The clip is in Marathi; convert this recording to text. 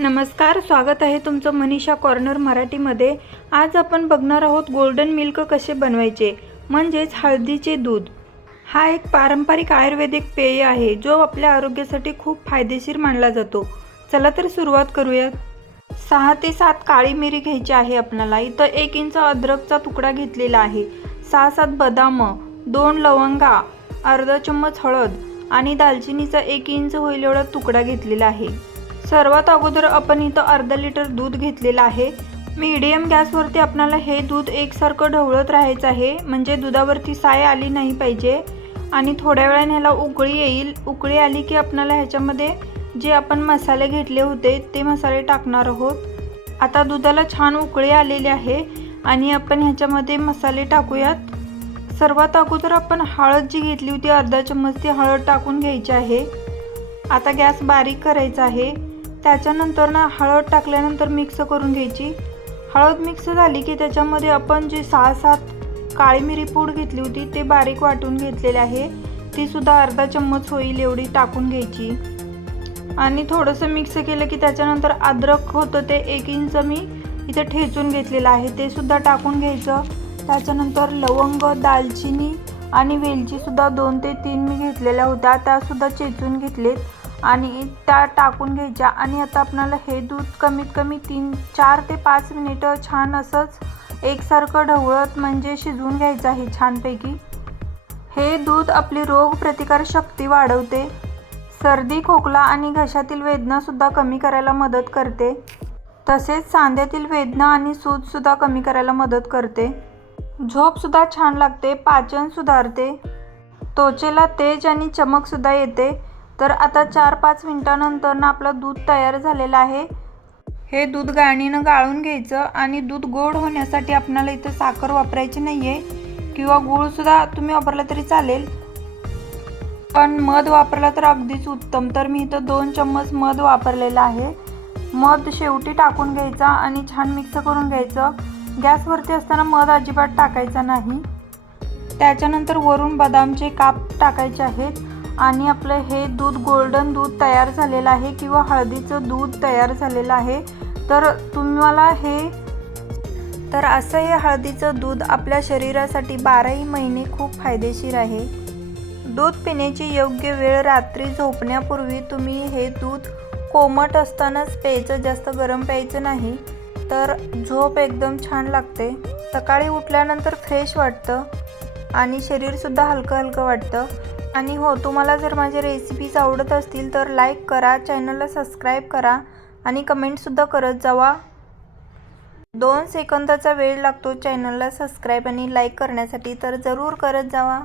नमस्कार स्वागत आहे तुमचं मनीषा कॉर्नर मराठीमध्ये. आज आपण बघणार आहोत गोल्डन मिल्क कसे बनवायचे म्हणजेच हळदीचे दूध. हा एक पारंपरिक आयुर्वेदिक पेय आहे जो आपल्या आरोग्यासाठी खूप फायदेशीर मानला जातो. चला तर सुरुवात करूयात. सहा ते सात काळी मिरी घ्यायची आहे आपल्याला इथं एक इंच अद्रकचा तुकडा घेतलेला आहे. सहा सात बदाम दोन लवंगा अर्धा चम्मच हळद आणि दालचिनीचा एक इंच होईल एवढा तुकडा घेतलेला आहे. सर्वात अगोदर आपण इथं अर्धा लिटर दूध घेतलेलं आहे. मीडियम गॅसवरती आपल्याला हे दूध एकसारखं ढवळत राहायचं आहे. म्हणजे दुधावरती साय आली नाही पाहिजे. आणि थोड्या वेळाने ह्याला उकळी येईल. उकळी आली की आपल्याला ह्याच्यामध्ये जे आपण मसाले घेतले होते ते मसाले टाकणार आहोत. आता दुधाला छान उकळी आलेली आहे. आणि आपण ह्याच्यामध्ये मसाले टाकूयात. सर्वात अगोदर आपण हळद जी घेतली होती अर्धा चम्मच ती हळद टाकून घ्यायची आहे. आता गॅस बारीक करायचा आहे. त्याच्यानंतर ना हळद टाकल्यानंतर मिक्स करून घ्यायची. हळद मिक्स झाली की त्याच्यामध्ये आपण जी सहा सात काळी मिरी पूड घेतली होती ते बारीक वाटून घेतलेले आहे. ती सुद्धा अर्धा चम्मच होईल एवढी टाकून घ्यायची. आणि थोडंसं मिक्स केलं की त्याच्यानंतर अद्रक होतं ते एक इंच मी इथे ठेचून घेतलेलं आहे. ते सुद्धा टाकून घ्यायचं. त्याच्यानंतर लवंग दालचिनी आणि वेलचीसुद्धा दोन ते तीन मी घेतलेल्या होत्या. त्यासुद्धा चेचून घेतलेत. आणि त्या टाकून घ्यायच्या. आणि आता आपल्याला हे दूध कमीत कमी तीन चार ते पाच मिनिटं छान असंच एकसारखं ढवळत म्हणजे शिजवून घ्यायचं आहे छानपैकी. हे दूध आपली रोग शक्ती वाढवते. सर्दी खोकला आणि घशातील वेदनासुद्धा कमी करायला मदत करते. तसेच सांध्यातील वेदना आणि सूजसुद्धा कमी करायला मदत करते. झोपसुद्धा छान लागते पाचन सुधारते. त्वचेला तेज आणि चमकसुद्धा येते. तर आता चार पाच मिनटानंतर ना आपलं दूध तयार झालेलं आहे. हे दूध गाळणीनं गाळून घ्यायचं आणि दूध गोड होण्यासाठी आपल्याला इथं साखर वापरायची नाही आहे किंवा गूळसुद्धा तुम्ही वापरला तरी चालेल. पण मध वापरला तर अगदीच उत्तम. तर मी इथं दोन चम्मच मध वापरलेलं आहे. मध शेवटी टाकून घ्यायचा आणि छान मिक्स करून घ्यायचं. गॅसवरती असताना मध अजिबात टाकायचा नाही. त्याच्यानंतर वरून बदामचे काप टाकायचे आहेत. आणि आपलं हे दूध गोल्डन दूध तयार झालेलं आहे किंवा हळदीचं दूध तयार झालेलं आहे. तर तुम्हाला हे तर असं हे हळदीचं दूध आपल्या शरीरासाठी बाराही महिने खूप फायदेशीर आहे. दूध पिण्याची योग्य वेळ रात्री झोपण्यापूर्वी तुम्ही हे दूध कोमट असतानाच प्यायचं जास्त गरम प्यायचं नाही तर झोप एकदम छान लागते. सकाळी उठल्यानंतर फ्रेश वाटतं आणि शरीरसुद्धा हलकं हलकं वाटतं. आणि हो तुम्हाला जर माझ्या रेसिपीज आवडत असतील तर लाईक करा चॅनलला सबस्क्राईब करा आणि कमेंटसुद्धा करत जावा. दोन सेकंदाचा वेळ लागतो चॅनलला सबस्क्राईब आणि लाईक करण्यासाठी तर जरूर करत जावा.